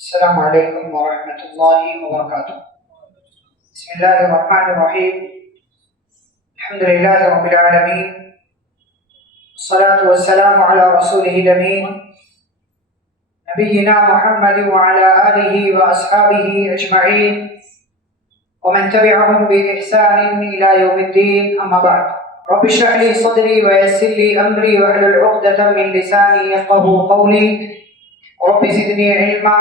السلام علیکم ورحمۃ اللہ وبرکاتہ۔ بسم اللہ الرحمن الرحیم، الحمد للہ رب العالمین، والصلاة والسلام علی رسولہ الامین نبینا محمد وعلی آلہ واصحابہ اجمعین ومن تبعهم بإحسان إلى يوم الدين، اما بعد، رب اشرح لي صدری ويسر لي امری واحلل عقدۃ من لسانی یفقهوا قولی، رب زدنی علما،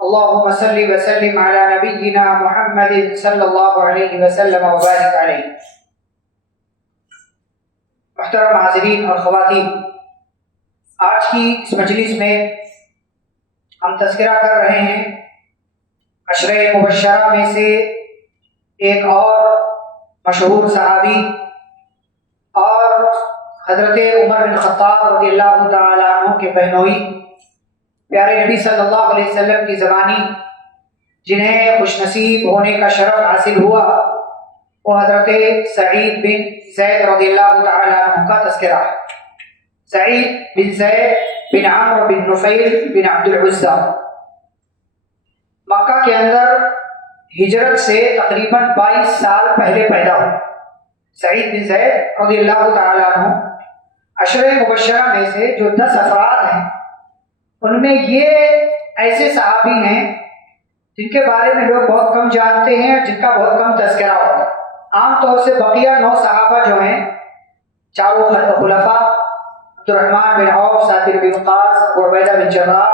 اللهم صل وسلم على نبينا محمد صلی اللہ علیہ وسلم وبارک علیہ۔ محترم حاضرین اور خواتین، آج کی اس مجلس میں ہم تذکرہ کر رہے ہیں عشرہ مبشرہ میں سے ایک اور مشہور صحابی اور حضرت عمر بن خطاب رضی اللہ تعالیٰ عنہ کے بہنوئی پیارے نبی صلی اللہ علیہ وسلم کی زبانی جنہیں خوش نصیب ہونے کا شرف حاصل ہوا، وہ حضرت سعید بن زید رضی اللہ تعالیٰ عنہ کا تذکرہ ہے۔ سعید بن زید بن عمرو بن نفیل بن عبد العزیٰ مکہ کے اندر ہجرت سے تقریباً 22 سال پہلے پیدا ہوئے۔ سعید بن زید رضی اللہ تعالیٰ عنہ عشرہ مبشرہ میں سے جو 10 افراد ہیں، ان میں یہ ایسے صحابی ہیں جن کے بارے میں لوگ بہت کم جانتے ہیں، جن کا بہت کم تذکرہ ہوتا ہے۔ عام طور سے بقیہ 9 صحابہ جو ہیں، چاروں خلفاء عبد الرحمن بن عوف، سعد بن ابی وقاص، ابو عبیدہ بن جراح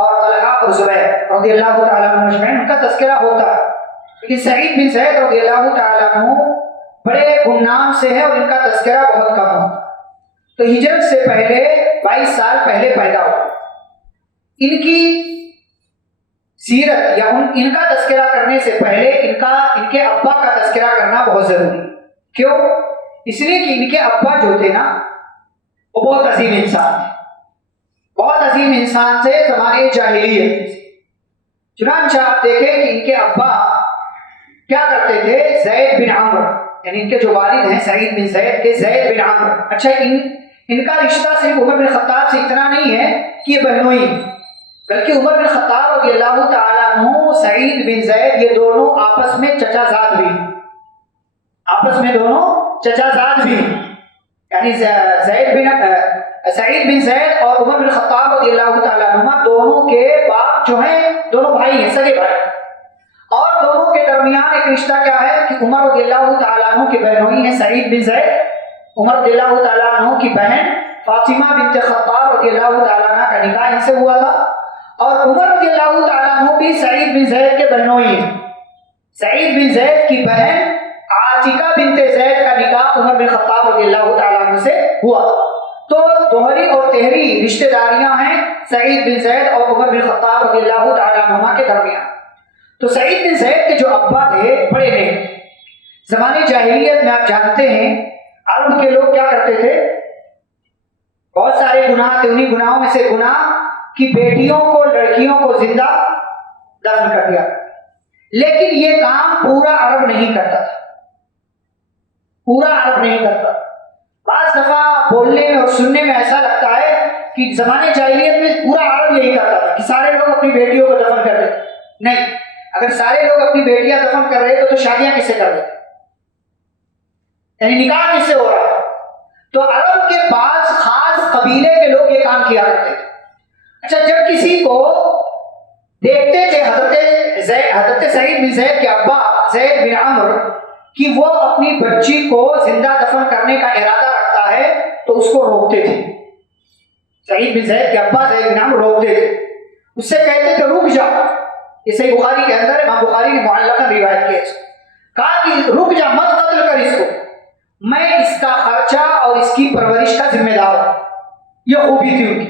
اور طلحہ اور زبیر رضی اللہ تعالیٰ عنہ اجمعین، ان کا تذکرہ ہوتا ہے، لیکن سعید بن زید رضی اللہ تعالیٰ عنہ بڑے گمنام سے ہیں اور ان کا تذکرہ بہت کم ہوتا ہے۔ تو ہجرت سے پہلے 22 سال پہلے پیدا ہوئے۔ ان کی سیرت یا ان کا تذکرہ کرنے سے پہلے ان کے ابا کا تذکرہ کرنا بہت ضروری ہے۔ کیوں؟ اس لیے کہ ان کے ابا جو تھے نا، وہ بہت عظیم انسان تھے، بہت عظیم انسان تھے زمانے جاہلیت سے۔ چنانچہ آپ دیکھیں کہ ان کے ابا کیا کرتے تھے، زید بن عمرو، یعنی ان کے جو والد ہیں سعید بن زید کے، زید بن عمرو۔ اچھا، ان کا رشتہ صرف عمر بن خطاب سے اتنا نہیں ہے کہ یہ بہنوئی ہیں، بلکہ عمر بن خطاب رضی اللہ تعالیٰ عنہ، سعید بن زید، یہ دونوں آپس میں چچا زاد بھی ہیں، آپس میں دونوں چچا زاد بھی ہیں، یعنی سعید بن زید اور عمر بن خطاب رضی اللہ تعالیٰ عنہ دونوں کے باپ جو ہیں، دونوں بھائی ہیں، سگے بھائی، اور دونوں کے درمیان ایک رشتہ کیا ہے کہ عمر رضی اللہ تعالیٰ عنہ کی بہنوئی ہیں سعید بن زید۔ عمر رضی اللہ تعالیٰ عنہ کی بہن فاطمہ بنت خطاب رضی اللہ تعالیٰ عنہ کا نکاح ان سے ہوا تھا، اور عمر رضی اللہ تعالیٰ عنہ بھی سعید بن زید کے بہنوئی ہیں۔ سعید بن زید کی بہن عاتکہ بنت زید کا نکاح عمر بن خطاب رضی اللہ تعالیٰ عنہ سے ہوا، تو دوہری اور تہری رشتہ داریاں ہیں سعید بن زید اور عمر بن خطاب رضی اللہ تعالیٰ عنہ کے درمیان۔ تو سعید بن زید کے جو ابا تھے بڑے نیک تھے۔ زمانے جاہلیت میں آپ جانتے ہیں عرب کے لوگ کیا کرتے تھے، بہت سارے گناہ تھے، انہی گناہوں میں سے گناہ کہ بیٹیوں کو، لڑکیوں کو زندہ دفن کر دیا، لیکن یہ کام پورا عرب نہیں کرتا تھا، پورا عرب نہیں کرتا۔ بعض دفعہ بولنے میں اور سننے میں ایسا لگتا ہے کہ زمانے جاہلیت میں پورا عرب یہی کرتا تھا کہ سارے لوگ اپنی بیٹیوں کو دفن کر دیتے۔ نہیں، اگر سارے لوگ اپنی بیٹیاں دفن کر رہے تو شادیاں کس سے کر رہے، یعنی نکاح کس سے ہو رہا ہے؟ تو عرب کے بعض خاص قبیلے کے لوگ یہ کام کیا کرتے تھے۔ اچھا، جب کسی کو دیکھتے تھے حضرت سعید بن زید کے ابا زید بن عمرو کہ وہ اپنی بچی کو زندہ دفن کرنے کا ارادہ رکھتا ہے تو اس کو روکتے تھے۔ سعید بن زید کے ابا زید بن عمرو روکتے تھے، اس سے کہتے تھے رک جا۔ یہ صحیح بخاری کے اندر امام بخاری نے معلقاً روایت کیا، کہا کہ رک جا، مت قتل کر اس کو، میں اس کا خرچہ اور اس کی پرورش کا ذمہ دار ہوں۔ یہ خوبی تھی ان کی۔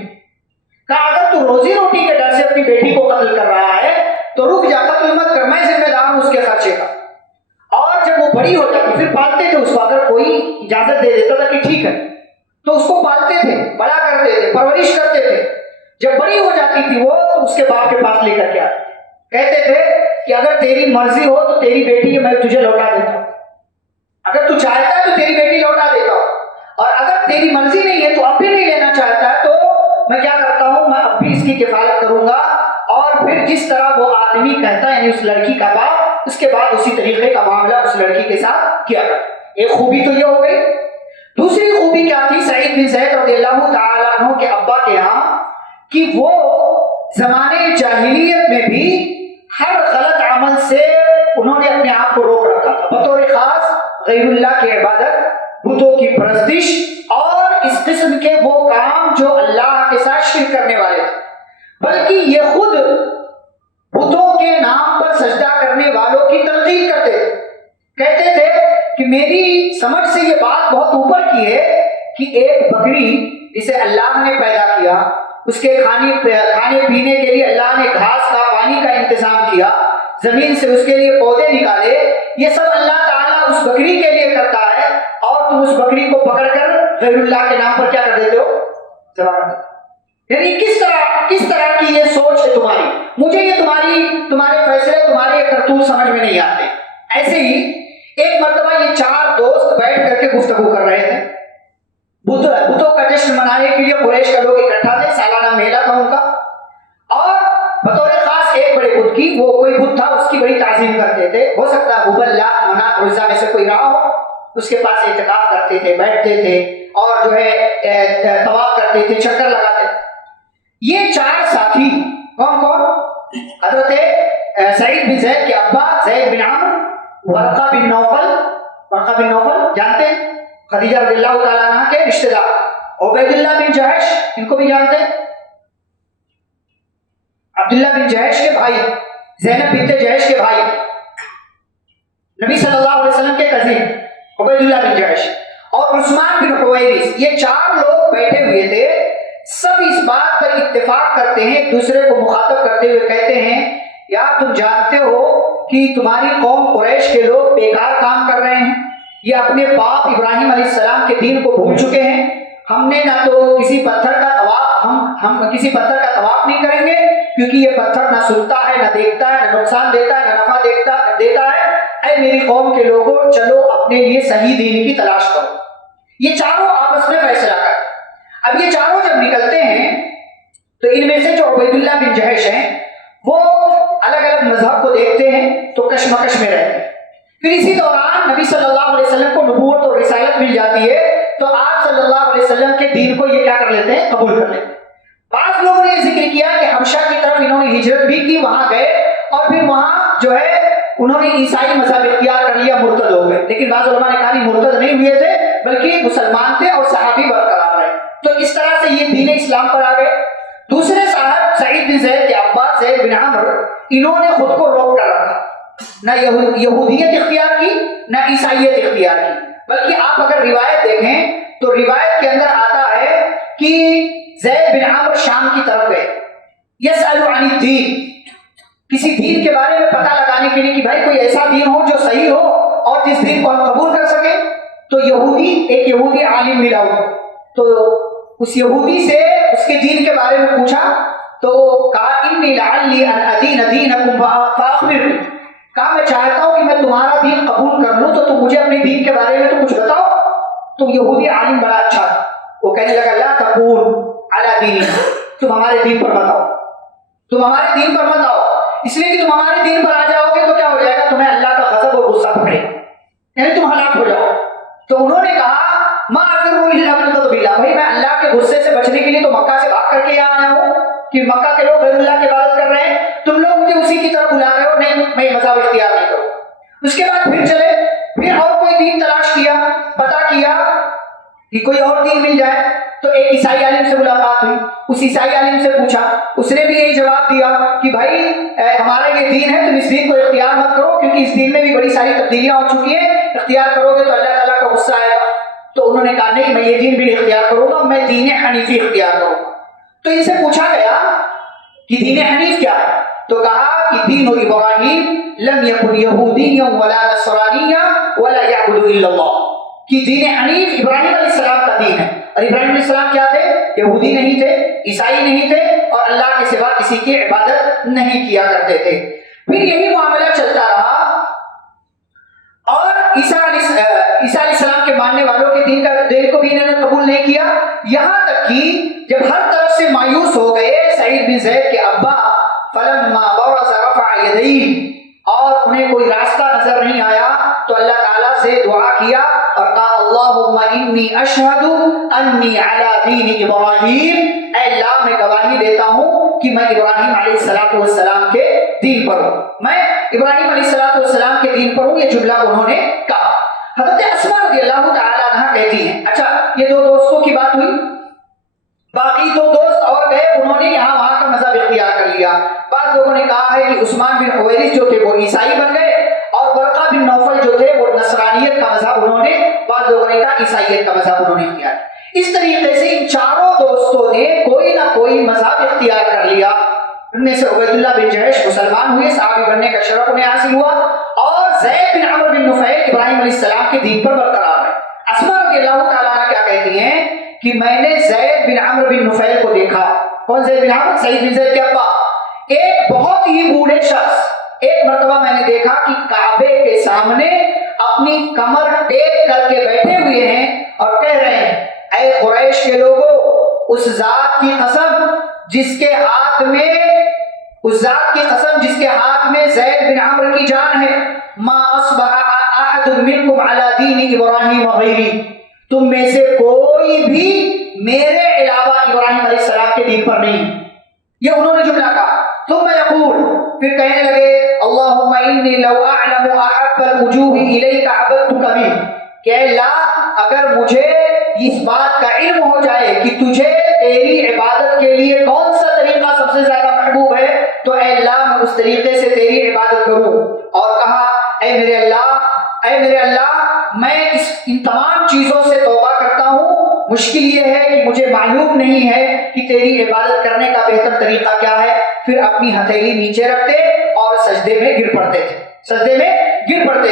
کہا اگر تو روزی روٹی کے ڈر سے اپنی بیٹی کو قتل کر رہا ہے تو رک جا، قتل مت کر، میں ذمہ دار ہوں اس کے خرچے کا۔ اور جب وہ بڑی ہو جاتی پھر پالتے تھے اس کو، اگر کوئی اجازت دے دیتا تھا کہ ٹھیک ہے تو اس کو پالتے تھے، بڑا کرتے تھے، پرورش کرتے تھے۔ جب بڑی ہو جاتی تھی وہ تو اس کے باپ کے پاس لے کر کے آتے، کہتے تھے کہ اگر تیری مرضی ہو تو تیری بیٹی میں تجھے لوٹا دیتا ہوں، اگر تو چاہتا ہے تو تیری بیٹی لوٹا دیتا ہوں، اور اگر تیری مرضی نہیں ہے تو اب بھی نہیں لینا چاہتا ہے تو میں کیا کرتا ہوں، میں اب بھی اس کی کفالت کروں گا اور پھر پھر جس طرح وہ آدمی کہتا ہے یعنی اس لڑکی کا باپ، اس کے بعد اسی طریقے کا معاملہ اس لڑکی کے ساتھ کیا۔ ایک خوبی تو یہ ہو گئی۔ دوسری خوبی کیا تھی سعید بن زید رضی اللہ تعالیٰ عنہ کے ابا کے یہاں، کہ وہ زمانے جاہلیت میں بھی ہر غلط عمل سے انہوں نے اپنے آپ کو روک رکھا تھا، بطور خاص غیر اللہ کی عبادت، بتوں کی پرستش اور اس قسم کے وہ کام جو اللہ کے ساتھ شرک کرنے والے تھے، بلکہ یہ خود بتوں کے نام پر سجدہ کرنے والوں کی تنقید کرتے تھے، کہتے تھے کہ میری سمجھ سے یہ بات بہت اوپر کی ہے کہ ایک بکری جسے اللہ نے پیدا کیا، اس کے کھانے پینے کے لیے اللہ نے گھاس کا پانی کا انتظام کیا، زمین سے اس کے لیے پودے نکالے، یہ سب اللہ تعالیٰ اس بکری کے لیے کرتا ہے، اور تم اس بکری کو پکڑ کر غیر اللہ کے نام پر کیا کر دیتے ہو؟ ذبح کر دیتے۔ یعنی کس طرح کی یہ سوچ ہے تمہاری؟ مجھے یہ تمہارے فیصلے، تمہارے یہ کرتوت سمجھ میں نہیں آتے۔ ایسے ہی ایک مرتبہ یہ چار دوست بیٹھ کر کے گفتگو کر رہے تھے، بتوں کا جشن منانے کے لیے قریش کا لوگ اکٹھا تھے، سالانہ میلہ تھا ان کا، اور بطور خاص ایک بڑے بت کی، وہ کوئی بت تھا اس کی بڑی تعظیم کرتے تھے، ہو سکتا ہے ہبل، لات، منات، عزا میں سے کوئی رہا ہو، اس کے پاس اعتکاف کرتے تھے، بیٹھتے تھے اور جو ہے طواف کرتے تھے، چکر لگاتے تھے۔ یہ چار ساتھی کون کون؟ حضرت سعید بن زید کے ابا زید بن عمرو، ورقہ بن نوفل جانتے ہیں، خدیجہ رضی اللہ تعالیٰ عنہ کے رشتہ دار، عبید اللہ بن جہش، ان کو بھی جانتے ہیں، عبداللہ بن جہش کے بھائی، زینب بنت جہش کے بھائی، نبی صلی اللہ علیہ وسلم کے کزن عبید اللہ بن جہش، اور عثمان بن حویرث، یہ چار لوگ بیٹھے ہوئے تھے۔ سب اس بات پر اتفاق کرتے ہیں، ایک دوسرے کو مخاطب کرتے ہوئے کہتے ہیں یار تم جانتے ہو کہ تمہاری قوم قریش کے لوگ بیکار کام کر رہے ہیں، یہ اپنے باپ ابراہیم علیہ السلام کے دین کو بھول چکے ہیں، ہم نے نہ تو کسی پتھر کا طواف، ہم کسی پتھر کا طواف نہیں کریں گے کیونکہ یہ پتھر نہ سنتا ہے، نہ دیکھتا ہے، نہ نقصان دیتا ہے، نہ نفع دیتا ہے۔ اے میری قوم کے لوگوں، چلو اپنے لیے صحیح دین کی تلاش کرو۔ یہ چاروں آپس میں فیصلہ کرتے۔ اب یہ چاروں جب نکلتے ہیں تو ان میں سے جو عبید اللہ بن جہش ہیں وہ الگ الگ مذہب کو دیکھتے ہیں تو کشمکش میں رہتے ہیں۔ پھر اسی دوران نبی صلی اللہ علیہ وسلم کو نبوت اور رسالت مل جاتی ہے تو آپ صلی اللہ علیہ وسلم کے دین کو یہ کیا کر لیتے ہیں؟ قبول کر لیتے ہیں۔ بعض لوگوں نے یہ ذکر کیا کہ حبشہ کی طرف انہوں نے ہجرت بھی کی، وہاں گئے اور پھر وہاں جو ہے انہوں نے عیسائی مذہب اختیار کر لیا، مرتد ہو گئے، لیکن بعض علماء نے کہا مرتد نہیں ہوئے تھے بلکہ مسلمان تھے اور صحابی برقرار رہے، تو اس طرح سے یہ دین اسلام پر آ گئے۔ دوسرے صاحب سعید بن زید کے ابا زید بن عمرو، انہوں نے خود کو روک کر رکھا، نہ یہودیت اختیار کی نہ عیسائیت اختیار کی، بلکہ آپ اگر روایت دیکھیں تو روایت کے اندر آتا ہے کہ زید بن عمرو شام کی طرف گئے، یسأل عن الدین، کسی دین کے بارے میں پتہ لگانے کے لیے کہ بھائی کوئی ایسا دین ہو جو صحیح ہو اور جس دین کو ہم قبول کر سکیں۔ تو ایک یہودی عالم ملا ہوا، تو اس یہودی سے اس کے دین کے بارے میں پوچھا تو کہا انی لعلی ان ادین دینکم فاخبرنی، کہا میں چاہتا ہوں کہ میں تمہارا دین قبول کر لوں تو تم مجھے اپنے دین کے بارے میں تو کچھ بتاؤ۔ تو یہودی عالم بڑا اچھا تھا، وہ کہنے لگا لا تقول علی دین، تم ہمارے دین پر مت آؤ، تم ہمارے دین پر مت آؤ، اس لیے کہ تم ہمارے دین پر آ جاؤ گے تو کیا ہو جائے گا، تمہیں اللہ کا غضب اور غصہ پکڑے، یعنی تم ہلاک ہو جاؤ۔ تو انہوں نے کہا ما افر الا من غضب اللہ، بھائی میں اللہ کے غصے سے بچنے کے لیے تو مکہ سے بھاگ کر کے یہاں آیا ہوں کہ مکہ کے لوگ غیر اللہ کی عبادت کر رہے ہیں، تم لوگ مجھے اسی کی طرف بلا رہے ہو، نہیں میں یہ مذہب اختیار نہیں کروں۔ اس کے بعد پھر چلے، پھر اور کوئی دین تلاش کیا، پتہ کیا کہ کوئی اور دین مل جائے، تو ایک عیسائی عالم سے ملاقات ہوئی، اس عیسائی عالم سے پوچھا، اس نے بھی یہی جواب دیا کہ بھائی ہمارا یہ دین ہے، تم اس دین کو اختیار مت کرو کیونکہ اس دین میں بھی بڑی ساری تبدیلیاں ہو چکی ہیں، اختیار کرو گے تو اللہ تعالیٰ کا غصہ آئے گا۔ تو انہوں نے کہا نہیں میں یہ دین بھی اختیار کروں گا، میں دین حنیفی اختیار کروں گا۔ تو ان سے پوچھا گیا کہ دین حنیف کیا ہے، تو کہا کہ دین ابراہیم لم یکن یہودیا ولا نصرانیا ولا یعبد الا اللہ، کہ دین حنیف ابراہیم علیہ السلام کا دین ہے، اور ابراہیم علیہ السلام کیا تھے؟ یہودی نہیں تھے، عیسائی نہیں تھے، اور اللہ کے سوا کسی کی عبادت نہیں کیا کرتے تھے۔ پھر یہی معاملہ چلتا رہا اور عیسیٰ علیہ السلام کے ماننے والوں کے دین کو بھی انہوں نے قبول نہیں کیا، یہاں تک کہ جب ہر طرف سے مایوس ہو گئے سعید بن زید کے ابا، فلما والدین، اور انہیں کوئی راستہ نظر نہیں آیا تو اللہ تعالیٰ سے دعا کیا اور کہا اللہم انی اشہد انی علی دین ابراہیم، اے اللہ میں گواہی دیتا ہوں کہ میں ابراہیم علیہ السلام کے دین پر ہوں، میں ابراہیم علیہ السلام کے دین پر ہوں، یہ جملہ انہوں نے کہا۔ حضرت اسماء رضی اللہ تعالیٰ عنہ کہتی ہیں، اچھا یہ دو دوستوں کی بات ہوئی، باقی دو دوست اور گئے، انہوں نے یہاں وہاں کا مذہب اختیار کر لیا۔ بعض لوگوں نے کہا ہے کہ عثمان بن حویرث جو تھے وہ عیسائی بن گئے، اور ورقہ بن نوفل جو تھے وہ نصرانیت کا مذہب انہوں نے، بعض لوگوں نے کہا عیسائیت کا مذہب انہوں نے اختیار کیا۔ اس طریقے سے ان چاروں دوستوں نے کوئی نہ کوئی مذہب اختیار کر لیا۔ ان میں سے عبید اللہ بن جہش مسلمان ہوئے، صحابی بننے کا شرف انہیں حاصل ہوا، اور زید بن عمرو بن نفیل ابراہیم علیہ السلام کے دین پر برقرار ہے۔ اسماء رضی اللہ تعالیٰ عنہ کیا کہتی ہیں کہ میں نے زید بن عمرو بن نفیل کو دیکھا۔ کون زید بن عمرو؟ سعید بن زید کے ابا، ایک بہت ہی بوڑھے شخص، ایک مرتبہ میں نے دیکھا کہ کعبے کے سامنے اپنی کمر ٹیک کر کے بیٹھے ہوئے ہیں اور کہہ رہے ہیں اے قریش کے لوگوں، اس ذات کی قسم جس کے ہاتھ میں زید بن عمرو کی جان ہے، ما اصبح احد منکم علی دین ابراہیم غیری، تم میں سے کوئی بھی میرے علاوہ ابراہیم علیہ السلام کے دین پر نہیں۔ یہ انہوں نے جملہ کہا۔ ثم یقول، پھر کہنے لگے اللہم انی لو اعلم احب الوجوہ الیک عبدتک بہ، کہ اللہ اگر مجھے اس بات کا علم ہو جائے کہ تجھے تیری عبادت کے لیے کون سا طریقہ سب سے زیادہ محبوب ہے تو اے اللہ میں اس طریقے سے تیری عبادت کروں۔ اور کہا اے میرے اللہ میں ان تمام چیزوں سے توبہ کرتا ہوں، مشکل یہ ہے کہ مجھے معلوم نہیں ہے کہ تیری عبادت کرنے کا بہتر طریقہ کیا ہے۔ پھر اپنی ہتھیلی نیچے رکھتے اور سجدے میں گر پڑتے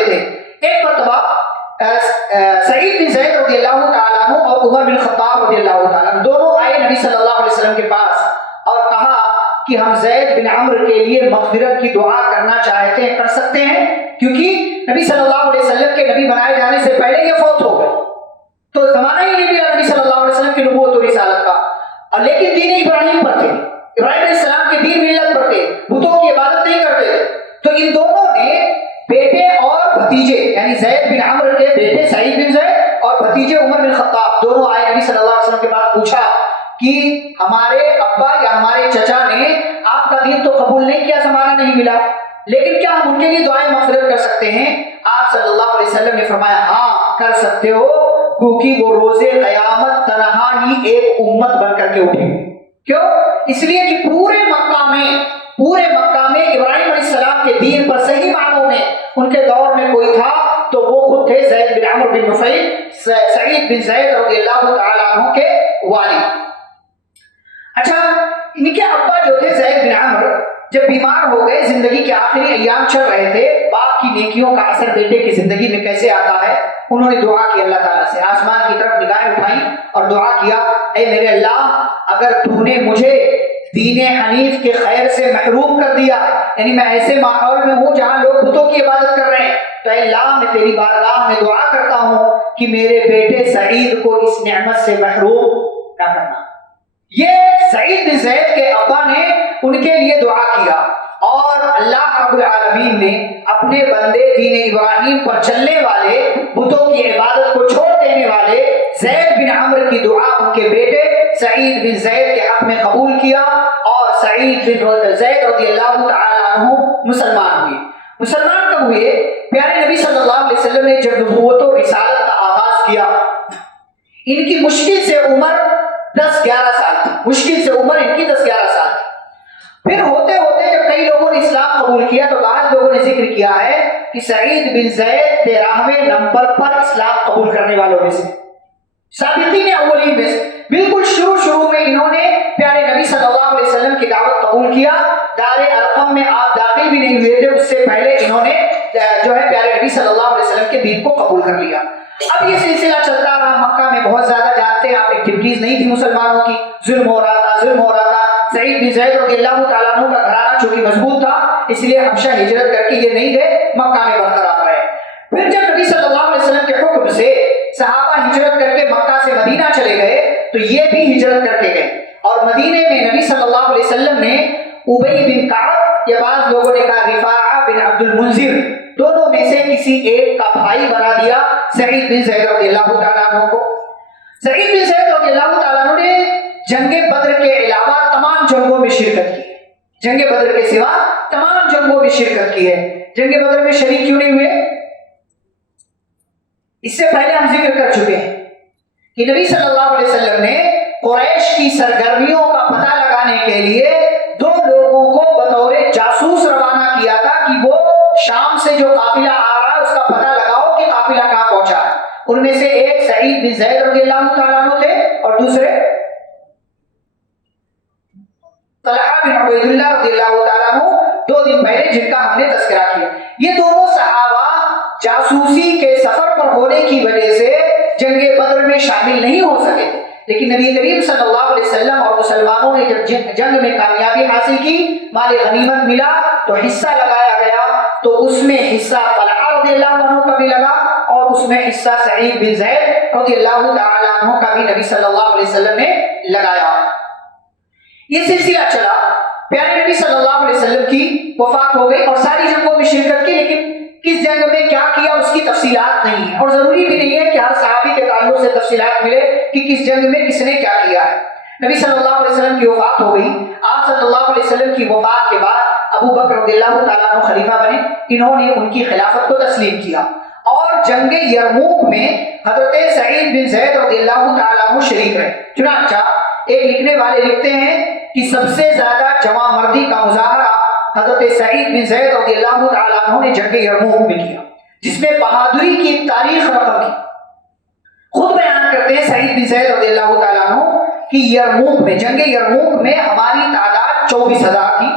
تھے۔ ایک مرتبہ سعید بن زید رضی اللہ تعالیٰ عنہ اور عمر بن خطاب رضی اللہ تعالیٰ عنہ دونوں آئے نبی صلی اللہ علیہ وسلم کے پاس اور کہا کہ ہم زید بن عمرو کے لیے مغفرت کی دعا کرنا چاہتے ہیں، کر سکتے ہیں؟ کیونکہ نبی صلی اللہ علیہ وسلم کے نبی بنائے جانے سے پہلے یہ فوت ہو گئے، تو زمانہ ہی نہیں ملا نبی صلی اللہ علیہ وسلم کی نبوت اور رسالت کا، اور لیکن دین ابراہیم پر تھے، ابراہیم علیہ السلام کے دین ملت پر تھے، بتوں کی عبادت نہیں کرتے تھے۔ تو ان دونوں نے بیٹے اور بھتیجے، یعنی زید بن عمرو کے بیٹے سعید بن زید اور بھتیجے عمر بن خطاب، دونوں آئے نبی صلی اللہ علیہ وسلم کے پاس، پوچھا کہ ہمارے ابا یا ہمارے چچا نے آپ کا دین تو قبول نہیں کیا، زمانہ نہیں ملا، لیکن کیا ہم ان کے لیے دعائیں مغفرت کر سکتے ہیں؟ آپ صلی اللہ علیہ وسلم نے فرمایا ہاں کر سکتے ہو، کیونکہ وہ روز قیامت تنہا ہی ایک امت بن کر کے اٹھے۔ کیوں؟ اس لیے کہ پورے مکہ میں ابراہیم علیہ السلام کے دین پر صحیح معنوں میں ان کے دور میں کوئی تھا تو وہ خود تھے زید بن عمرو بن نفیل، سعید بن زید رضی اللہ تعالیٰ عنہ کے والد۔ اچھا، ان کے ابا جو تھے زید بن عمرو جب بیمار ہو گئے، زندگی کے آخری ایام چل رہے تھے، باپ کی نیکیوں کا اثر بیٹے کی زندگی میں کیسے آتا ہے، انہوں نے دعا کی اللہ تعالیٰ سے، آسمان کی طرف نگاہیں اٹھائیں اور دعا کیا اے میرے اللہ اگر تو نے مجھے دین حنیف کے خیر سے محروم کر دیا، یعنی میں ایسے ماحول میں ہوں جہاں لوگ بتوں کی عبادت کر رہے ہیں، تو اے اللہ میں تیری بارگاہ میں دعا کرتا ہوں کہ میرے بیٹے سعید کو اس نعمت سے محروم نہ کرنا۔ یہ سعید بن زید کے ابا نے ان کے لیے دعا کیا، اور اللہ رب العالمین نے اپنے بندے دین ابراہیم پر چلنے والے، بتوں کی عبادت کو چھوڑ دینے والے زید بن عمرو کی دعا ان کے بیٹے سعید بن زید کے حق میں قبول کیا، اور سعید بن زید رضی اللہ تعالیٰ عنہ مسلمان ہوئے۔ مسلمان کب ہوئے؟ پیارے نبی صلی اللہ علیہ وسلم نے جب نبوت و رسالت کا آغاز کیا، ان کی مشکل سے عمر 10-11 سال تھی، مشکل سے عمر ان کی 10-11 سال تھی۔ پھر ہوتے ہوتے جب کئی لوگوں نے اسلام قبول کیا تو بعض لوگوں نے ذکر کیا ہے کہ سعید بن زید 13ویں نمبر پر اسلام قبول کرنے والوں میں سے، سابقین اولین میں سے، بالکل شروع میں انہوں نے پیارے نبی صلی اللہ علیہ وسلم کی دعوت قبول کیا۔ دار ارقم میں آپ داخل بھی نہیں ہوئے تھے، اس سے پہلے انہوں نے جو ہے پیارے نبی صلی اللہ علیہ وسلم کے دین کو قبول کر لیا۔ اب یہ سلسلہ چلتا رہا، مکہ میں بہت زیادہ جانتے ہیں آپ ایکٹیویٹیز نہیں تھی مسلمانوں کی، ظلم ہو رہا تھا۔ سعید بن زید رضی اللہ تعالیٰ عنہ کا گھرانہ چونکہ مضبوط تھا، اس لیے حبشہ ہجرت کر کے یہ نہیں گئے، مکہ میں برقرار رہے۔ پھر جب نبی صلی اللہ علیہ وسلم کے حکم سے صحابہ ہجرت کر کے مکہ سے مدینہ چلے گئے تو یہ بھی ہجرت کر کے گئے، اور مدینے میں نبی صلی اللہ علیہ وسلم نے ابی بن کعب یا بعض لوگوں نے کہا رفاعہ بن عبد المنذر، دونوں میں سے کسی ایک کا بھائی بنا دیا سعید بن زید رضی اللہ تعالیٰ عنہ کو۔ سعید بن زید رضی اللہ تعالیٰ عنہ نے جنگ بدر کے علاوہ تمام جنگوں میں شرکت کی، جنگ بدر کے سوا تمام جنگوں میں شرکت کی ہے۔ جنگ بدر میں شریک کیوں نہیں ہوئے؟ اس سے پہلے ہم ذکر کر چکے ہیں کہ نبی صلی اللہ علیہ وسلم نے قریش کی سرگرمیوں کا پتہ لگانے کے لیے 2 لوگوں کو بطور جاسوس روانہ کیا تھا کہ وہ شام سے جو قافلہ آ رہا ہے اس کا پتہ لگاؤ کہ قافلہ کہاں پہنچا ہے۔ ان میں سے ایک سعید بن زید رضی اللہ تعالیٰ عنہ تھے اور دوسرے طلحہ بن عبید اللہ رضی اللہ تعالیٰ عنہ، 2 دن پہلے جن کا ہم نے تذکرہ کیا۔ یہ دونوں صحابہ جاسوسی کے سفر پر ہونے کی وجہ سے جنگ بدر میں شامل نہیں ہو سکے، لیکن نبی کریم صلی اللہ علیہ وسلم اور مسلمانوں نے جب جنگ میں کامیابی حاصل کی، مال غنیمت ملا تو حصہ لگایا گیا، تو اس میں حصہ طلحہ رضی اللہ عنہ کا بھی لگا اور اس میں حصہ سعید بن زید رضی اللہ تعالیٰ عنہ کا بھی نبی صلی اللہ علیہ وسلم نے لگایا۔ یہ سلسلہ چلا، پیارے نبی صلی اللہ علیہ وسلم کی وفات ہو گئی اور ساری جنگوں میں شرکت کی، لیکن کس جنگ میں کیا کیا اس کی تفصیلات نہیں ہیں، اور ضروری بھی نہیں ہے کہ ہر صحابی کے تعلق سے تفصیلات ملے کہ کس جنگ میں کس نے کیا کیا ہے۔ نبی صلی اللہ علیہ وسلم کی وفات ہو گئی، آپ صلی اللہ علیہ وسلم کی وفات کے بعد ابو بکر رضی اللہ تعالیٰ عنہ خلیفہ بنے، انہوں نے ان کی خلافت کو تسلیم کیا، اور جنگ یرموک میں حضرت سعید بن زید رضی اللہ تعالیٰ عنہ شریک رہے۔ چنانچہ ایک لکھنے والے لکھتے ہیں کہ سب سے زیادہ جواں مردی کا مظاہرہ حضرت سعید بن زید رضی اللہ تعالیٰ عنہ نے جنگ یرموک میں کیا، جس میں بہادری کی تاریخ رقم کی۔ خود بیان کرتے ہیں سعید بن زید رضی اللہ تعالیٰ عنہ کہ یرموک میں، جنگ یرموک میں ہماری تعداد 24,000 تھی،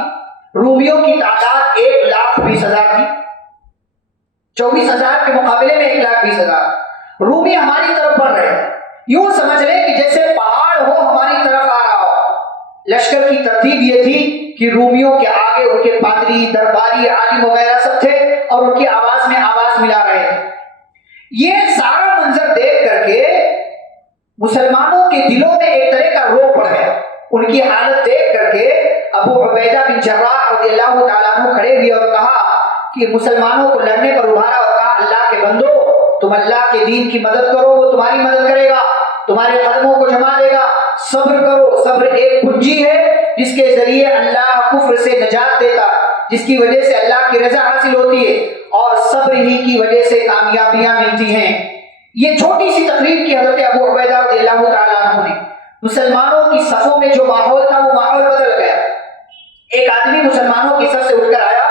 رومیوں کی تعداد 1,20,000 تھی، 24,000 کے مقابلے میں 1,20,000 رومی ہماری طرف بڑھ رہے ہیں۔ یوں سمجھ لیں کہ جیسے پہاڑ ہو ہماری طرف آ رہا ہو۔ لشکر کی ترتیب یہ تھی کہ رومیوں کے آگے ان کے پادری، درباری، عالم وغیرہ سب تھے اور ان کی آواز میں آواز ملا رہے تھے۔ یہ سارا منظر دیکھ کر کے مسلمانوں کے دلوں میں ایک طرح کا روب پڑ گیا۔ ان کی حالت دیکھ کر کے ابو عبیدہ بن جراح رضی اللہ تعالیٰ عنہ کھڑے ہوئے اور کہا کہ مسلمانوں کو لڑنے پر ابھارا اور کہا اللہ کے بندو، تم اللہ کے دین کی مدد کرو، وہ تمہاری مدد کرے گا، تمہارے قدموں کو جما دے گا۔ صبر کرو، صبر ایک پنجی ہے جس کے ذریعے اللہ کفر سے نجات دیتا، جس کی وجہ سے اللہ کی رضا حاصل ہوتی ہے، اور صبر ہی کی وجہ سے کامیابیاں ملتی ہیں۔ یہ چھوٹی سی تقریر کی حضرت ابو عبیدہ رضی اللہ تعالیٰ عنہ نے، مسلمانوں کی صفوں میں جو ماحول تھا وہ ماحول بدل گیا۔ ایک آدمی مسلمانوں کی صف سے اٹھ کر آیا،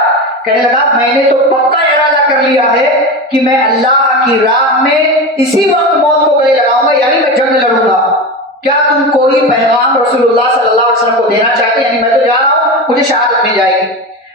کہنے لگا میں نے تو پکا ارادہ کر لیا ہے کہ میں اللہ کی راہ میں اسی وقت موت کو گلے لگاؤں گا، یعنی میں جنگ لڑوں گا۔ کیا تم کوئی پیغام رسول اللہ صلی اللہ علیہ وسلم کو دینا چاہتے ہیں؟ یعنی میں تو جا رہا ہوں، مجھے شہادت مل جائے گی۔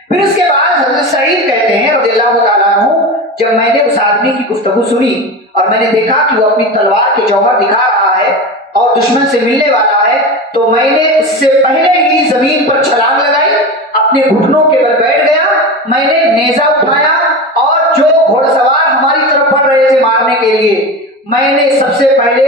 پھر اس کے بعد حضرت سعید کہتے ہیں رضی اللہ تعالیٰ عنہ، جب میں نے اس آدمی کی گفتگو سنی اور میں نے دیکھا کہ وہ اپنی تلوار کے جوہر دکھا رہا ہے اور دشمن سے ملنے والا ہے، تو میں نے اس سے پہلے ہی زمین پر چھلانگ لگائی، اپنے گھٹنوں کے بل بیٹھ گیا، میں نے نیزہ اٹھایا اور جو گھوڑ سوار ہماری طرف بڑھ رہے تھے مارنے کے لیے، میں نے سب سے پہلے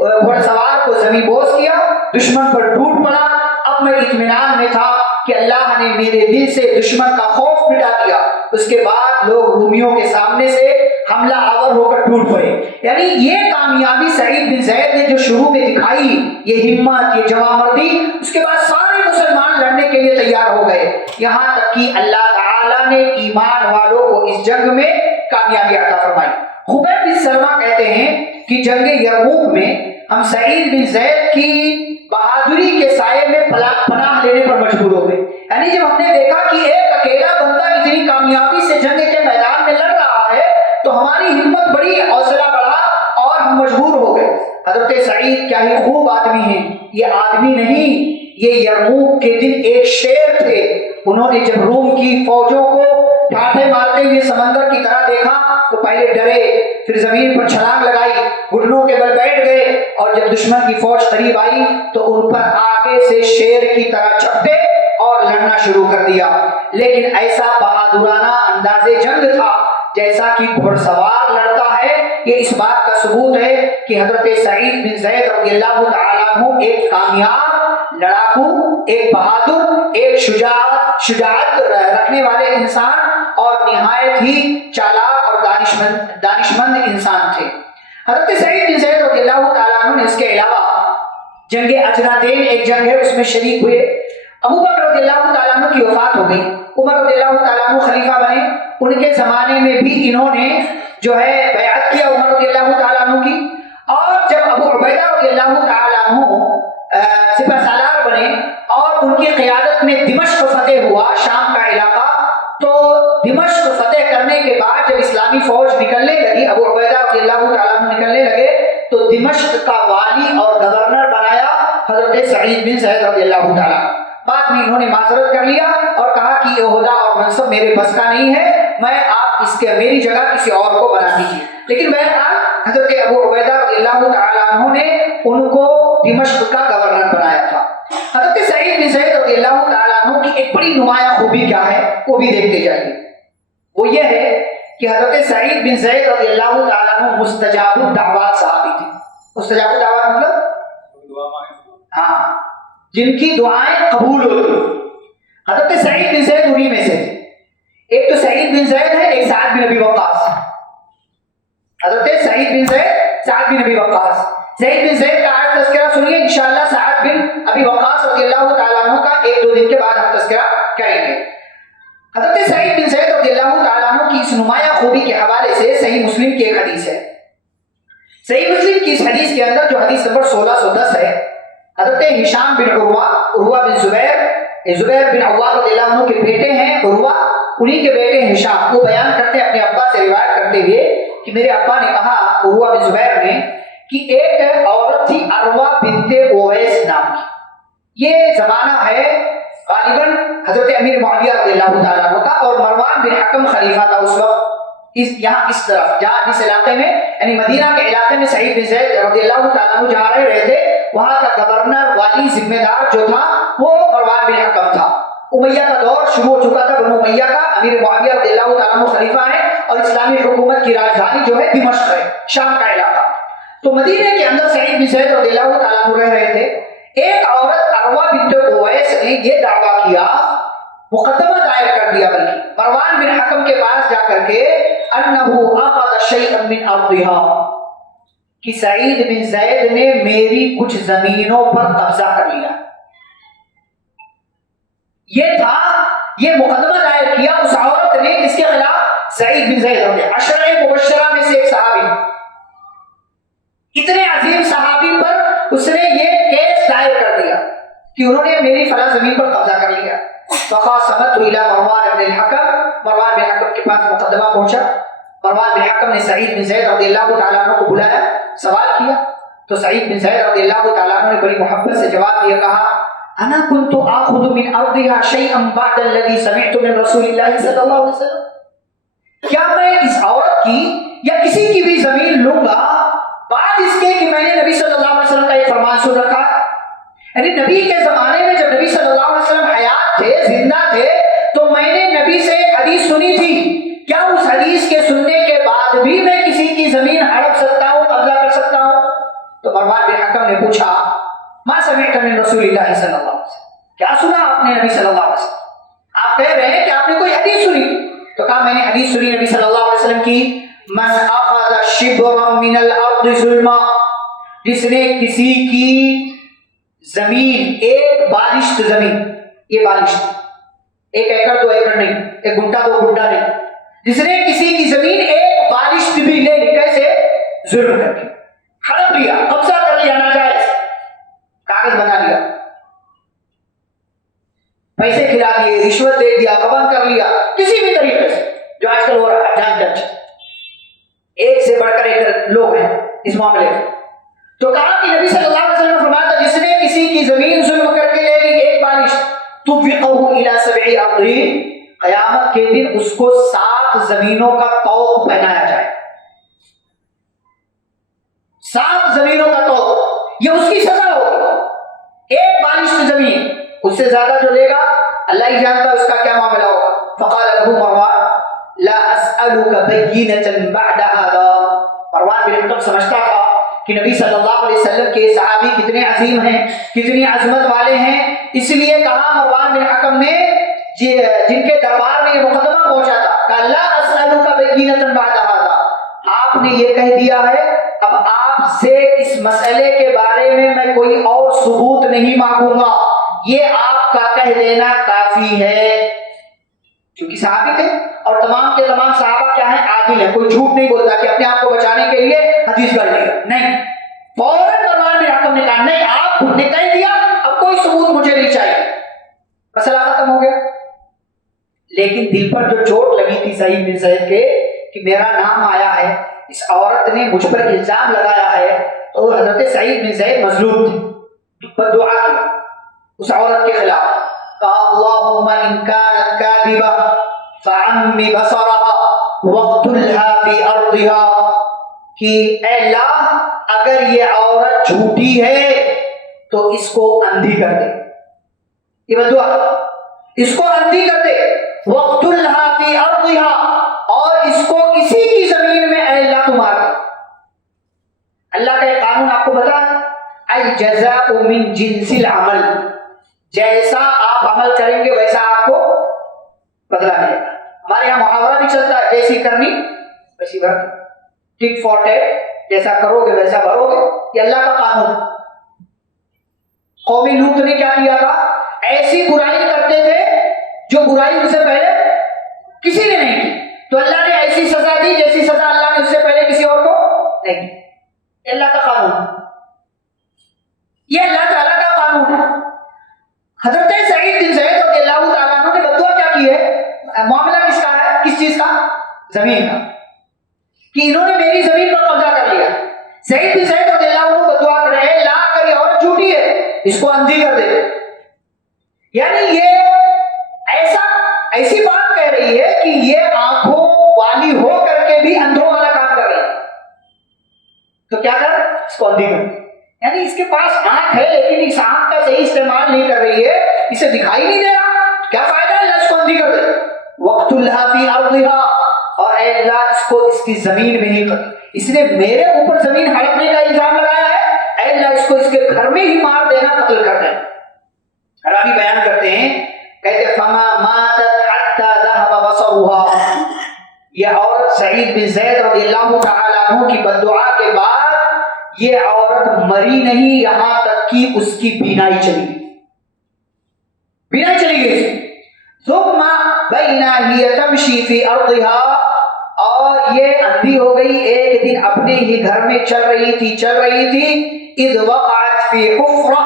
گھوڑ سوار کو زمین بوس کیا، دشمن پر ٹوٹ پڑا۔ اب میں اطمینان میں تھا کہ اللہ نے میرے دل سے دشمن کا خوف مٹا دیا۔ اس کے بعد لوگ رومیوں کے سامنے سے حملہ آور ہو کر ٹوٹ پڑے۔ یعنی یہ کامیابی سعید بن زید نے جو شروع میں دکھائی، یہ ہمت، یہ جواں مردی، اس کے بعد سارے مسلمان لڑنے کے لیے تیار ہو گئے، یہاں تک کہ اللہ تعالیٰ نے ایمان والوں کو اس جنگ میں کامیابی عطا فرمائی۔ خبیب بن سلمہ کہتے ہیں کہ جنگ یرموک میں ہم سعید بن زید کی بہادری کے سائے میں پناہ لینے پر مجبور ہو گئے۔ یعنی جب ہم نے دیکھا کہ ایک اکیلا بندہ اتنی کامیابی سے جنگ کے میدان میں لڑ رہا ہے تو ہماری ہمت بڑی، حوصلہ بڑھا اور ہم مجبور ہو گئے۔ حضرت سعید کیا ہی خوب آدمی ہیں، یہ آدمی نہیں، یہ یرموک کے دن ایک شیر تھے۔ انہوں نے جب روم کی فوجوں کو ٹھاٹھے مارتے ہوئے سمندر کی طرح دیکھا تو پہلے ڈرے، پھر زمین پر چھلانگ لگائی، گھٹنوں کے بل بیٹھ گئے، اور جب دشمن کی فوج قریب آئی تو ان پر آگے سے شیر کی طرح جھپٹے اور لڑنا شروع کر دیا۔ لیکن ایسا بہادرانہ انداز جنگ تھا جیسا کہ گھڑ سوار لڑتا ہے۔ یہ اس بات کا ثبوت ہے کہ حضرت سعید بن زید رضی اللہ تعالیٰ عنہ ایک کامیاب لڑاکو، ایک بہادر، ایک شجاعت رکھنے والے انسان اور نہایت ہی چالاک اور دانشمند انسان تھے۔ حضرت سعید بن زید رضی اللہ تعالیٰ عنہ نے اس کے علاوہ جنگ اجرادین ایک جنگ ہے، اس میں شریک ہوئے۔ ابو بکر رضی اللہ تعالیٰ عنہ کی وفات ہو گئی، عمر رضی اللہ تعالیٰ عنہ خلیفہ بنے، ان کے زمانے میں بھی انہوں نے جو ہے بیعت کیا عمر رضی اللہ تعالیٰ عنہ کی۔ اور جب ابو عبیدہ رضی اللہ تعالیٰ عنہ سپہ سالار بنے اور ان کی قیادت میں دمشق فتح ہوا، شام کا علاقہ، تو دمشق فتح کرنے کے بعد جب اسلامی فوج نکلنے لگی، ابو عبیدہ رضی اللہ تعالیٰ عنہ نکلنے لگے، تو دمشق کا والی اور گورنر بنایا حضرت سعید بن زید رضی اللہ تعالیٰ عنہ۔ بعد میں انہوں نے معذرت کر لیا اور کہا کہ یہ عہدہ اور منصب میرے بس کا نہیں ہے، میں آپ اس کے میری جگہ کسی اور کو بنا دیجیے۔ لیکن بہرحال حضرت ابو عبیدہ رضی اللہ تعالیٰ عنہ نے ان کو دمشق کا گورنر بنایا تھا۔ حضرت سعید بن زید رضی اللہ تعالیٰ عنہ کی ایک بڑی نمایاں خوبی کیا ہے وہ بھی دیکھتے جائیے۔ وہ یہ ہے کہ حضرت سعید بن زید رضی اللہ تعالیٰ عنہ مستجاب الدعوات صحابی تھے۔ مستجاب الدعوات مطلب ہاں، جن کی دعائیں قبول ہوتی۔ حضرت سعید بن زید انہی میں سے تھے۔ ایک تو سعید بن زید ہے، ایک سعد بن ابی وقاص۔ حضرت سعید بن زید، سعد بن ابی وقاص۔ سعید بن زید کا آج تذکرہ سنیے انشاءاللہ، سعد بن ابی وقاص رضی اللہ تعالیٰ عنہ کا ایک دو دن کے بعد ہم تذکرہ کریں گے۔ حضرت سعید بن زید رضی اللہ تعالیٰ عنہ کی اس نمایاں خوبی کے حوالے سے صحیح مسلم کی ایک حدیث ہے۔ صحیح مسلم کی اس حدیث کے اندر جو حدیث نمبر 1610 ہے، حضرت ہشام بن عروہ بن زبیر بن عوام رضی اللہ عنہ کے بیٹے ہیں عروہ، انہی کے بیٹے ہشام، وہ بیان کرتے ہیں اپنے ابا سے روایت کرتے ہوئے کہ میرے ابا نے کہا عروہ بن زبیر نے کہ ایک عورت تھی عروہ بنت اویس نام کی۔ یہ زمانہ ہے غالباً حضرت امیر معاویہ رضی اللہ تعالیٰ عنہ کا، اور مروان بن حکم خلیفہ تھا اس وقت۔ یہاں اس طرف جہاں جس علاقے میں یعنی مدینہ کے علاقے میں سعید بن زید رضی اللہ تعالیٰ عنہ جہاں رہ رہے تھے، وہاں کا گورنر والی ذمہ دار جو تھا وہ مروان بن حکم تھا۔ امیہ کا دور شروع ہو چکا تھا، بنو امیہ کا، امیر معاویہ رضی اللہ تعالیٰ عنہ خلیفہ ہے اور اسلامی حکومت کی راجدھانی جو ہے دمشق ہے، شام کا علاقہ۔ تو مدینے کے اندر سعید بن زید رضی اللہ تعالیٰ عنہ رہ رہے تھے۔ ایک عورت عروہ بنت اویس نے یہ دعویٰ کیا، مقدمہ دائر کر دیا بلکہ مروان بن حکم کے پاس جا کر کے انہو اخذ شیئا من ارضها، کہ سعید بن زید نے میری کچھ زمینوں پر قبضہ کر لیا۔ یہ تھا، یہ مقدمہ دائر کیا اس عورت نے کس کے خلاف؟ سعید بن زید رضی اللہ، عشرہ مبشرہ میں سے ایک صحابی، اتنے عظیم صحابی پر اس نے یہ کیس دائر کر دیا کہ انہوں نے میری فلاں زمین پر قبضہ کر لیا۔ فخاصمت الى مروان بن الحکم، مروان بن حکم کے پاس مقدمہ پہنچا۔ مروان بن حکم نے سعید بن زید رضی اللہ تعالیٰ عنہ کو بلایا، سوال کیا، تو سعید بن زید رضی اللہ تعالیٰ عنہ نے بڑی محبت سے جواب دیا، کہا انا كنت آخذ من ارضها شيئا بعد الذي سمعت من رسول اللہ صلی اللہ علیہ وسلم، کیا میں اس عورت کی یا کسی کی بھی زمین لوں گا بعد اس کے کہ میں نے نبی صلی اللہ علیہ وسلم کا یہ فرمان سن رکھا؟ یعنی نبی کے زمانے میں جب نبی صلی اللہ علیہ وسلم حیات تھے، زندہ تھے، تو میں نے نبی سے ایک حدیث سنی تھی، کیا اس حدیث کے سننے کے بعد بھی میں کسی کی زمین ہڑپ سکتا ہوں، قبضہ کر سکتا ہوں؟ تو مروان بن حکم نے پوچھا ما سمعت من رسول اللہ صلی اللہ علیہ وسلم، کیا سنا آپ نے نبی صلی اللہ علیہ وسلم؟ آپ کہہ رہے ہیں کہ آپ نے کوئی حدیث سنی؟ تو کہا میں نے حدیث سنی نبی صلی اللہ علیہ وسلم کی، من اخذ شبرا من الارض ظلما، جس نے کسی کی زمین، ایک بالشت زمین، یہ بالشت ایک ایکڑ دو ایکڑ نہیں، ایک گھنٹہ دو گھنٹہ نہیں، جس نے کسی کی زمین ایک بالشت بھی لے لی، کیسے؟ ظلم کر کے ہڑپ لیا، قبضہ کر لیا، ناجائز کاغذ بنا لیا، پیسے کھلا دیے، رشوت دے دیا، غبن کر لیا، کسی بھی طریقے سے جو آج کل ہو رہا ہے جان جج، ایک سے بڑھ کر ایک لوگ ہیں اس معاملے میں۔ تو کہا کہ نبی صلی اللہ علیہ وسلم نے فرمایا تھا جس نے کسی کی زمین ظلم کر کے لے لی ایک بالشت، تُوِّقَهُ إِلَى سَبْعِ أَرْضٍ، قیامت کے دن اس کو 7 زمینوں کا طوق پہنایا جائے، 7 زمینوں کا طوق، یہ اس کی سزا ہوگی۔ ایک بالشت زمین، اس سے زیادہ جو لے گا اللہ ہی جانتا اس کا کیا معاملہ ہوگا۔ فقال له مروان لا اسألك بينة بعد هذا، مروان بن حکم سمجھتا تھا کہ نبی صلی اللہ علیہ وسلم کے صحابی کتنے عظیم ہیں، کتنی عظمت والے ہیں، اس لیے کہا مروان بن حکم نے جن کے دربار میں یہ مقدمہ پہنچا تھا کہ اللہ اسألک بینۃ بعد ھذا، آپ نے یہ کہہ دیا ہے اب آپ سے اس مسئلے کے بارے میں کوئی اور ثبوت نہیں مانگوں گا، یہ آپ کا کہہ دینا کافی ہے۔ کیونکہ صحابی تھے اور تمام کے تمام صحابہ کیا ہیں، عادل ہیں، کوئی جھوٹ نہیں بولتا کہ اپنے آپ کو بچانے کے لیے حدیث گڑھ لیا، نہیں، فوراً مروان بن حکم نے کہا نہیں آپ نے کہہ دیا، اب کوئی ثبوت مجھے نہیں چاہیے، مسئلہ ختم ہو گیا۔ لیکن دل پر جو چوٹ لگی تھی سعید بن زید کے کہ میرا نام آیا ہے، اس عورت نے مجھ پر الزام لگایا ہے، تو حضرت سعید بن زید مظلوم تھے، بدعا کی اس عورت کے خلاف، کہا اللہم ان کانت کاذبہ فعمی بصرها واقتلها فی ارضها، کہ اے اللہ اگر یہ عورت جھوٹی ہے تو اس کو اندھی کر دے، یہ بدعا، اس کو اندھی کر دے، واقتلها فی ارضها، اور اس کو اسی کی زمین میں اے اللہ تمہار دے۔ اللہ کا یہ قانون آپ کو بتا ہے، الجزاء من جنس العمل، جیسا آپ عمل کریں گے ویسا آپ کو بدلہ ملے گا۔ ہمارے یہاں محاورہ بھی چلتا ہے، جیسی کرنی ویسی بھرنی، ٹک فار ٹیک، جیسا کرو گے ویسا بھرو گے، یہ اللہ کا قانون ہے۔ قومی لوط نے کیا کیا تھا، ایسی برائی کرتے تھے جو برائی ان سے پہلے کسی نے نہیں کی، تو اللہ نے ایسی سزا دی جیسی سزا اللہ نے اس سے پہلے کسی اور کو نہیں دی، یہ اللہ کا قانون ہے، یہ اللہ تعالیٰ کا قانون ہے۔ حضرت سعید بن زید رضی اللہ تعالیٰ عنہ نے بدعا کیا کی ہے، معاملہ کس کا ہے، کس چیز کا، زمین کا، کہ انہوں نے میری زمین پر قبضہ کر لیا۔ سعید بن زید رضی اللہ عنہ بدعا کر رہے ہیں لا اگر یہ عورت جھوٹی ہے اس کو اندھی کر دے، یعنی یہ ایسی بات کہہ رہی ہے کہ یہ آنکھوں والی ہو کر کے بھی اندھوں والا کام کر رہی ہے، تو کیا کر، اس کو اندھی کر، یعنی اس کے پاس آنکھ ہے لیکن اس آنکھ کا صحیح استعمال نہیں کر رہی ہے، اسے دکھائی نہیں دے رہا، کیا فائدہ ہے، اللہ اس کو اندھی کر دے۔ وَاقْتُلْهَا فِي أَرْضِهَا، اور اے اللہ اس کو اس کی زمین میں ہی کر، اس نے میرے اوپر زمین ہڑپنے کا الزام لگایا ہے، اے اللہ اس کو اس کے گھر میں ہی مار دینا، قتل کر دینا۔ راوی بیان کرتے ہیں، کہتے فما ماتت حتی ذهب بصرها، یہ عورت سعید بن زید رضی اللہ تعالی عنہ کی بددعا کے بعد یہ عورت مری نہیں، یہاں تک کہ اس کی بینائی چلی گئی، بینائی چلی گئی۔ ثم بینہ ہی تمشی فی ارضها، اور یہ اندھی ہو گئی ایک دن اپنے ہی گھر میں چل رہی تھی، اذ وقعت فی حفرہ،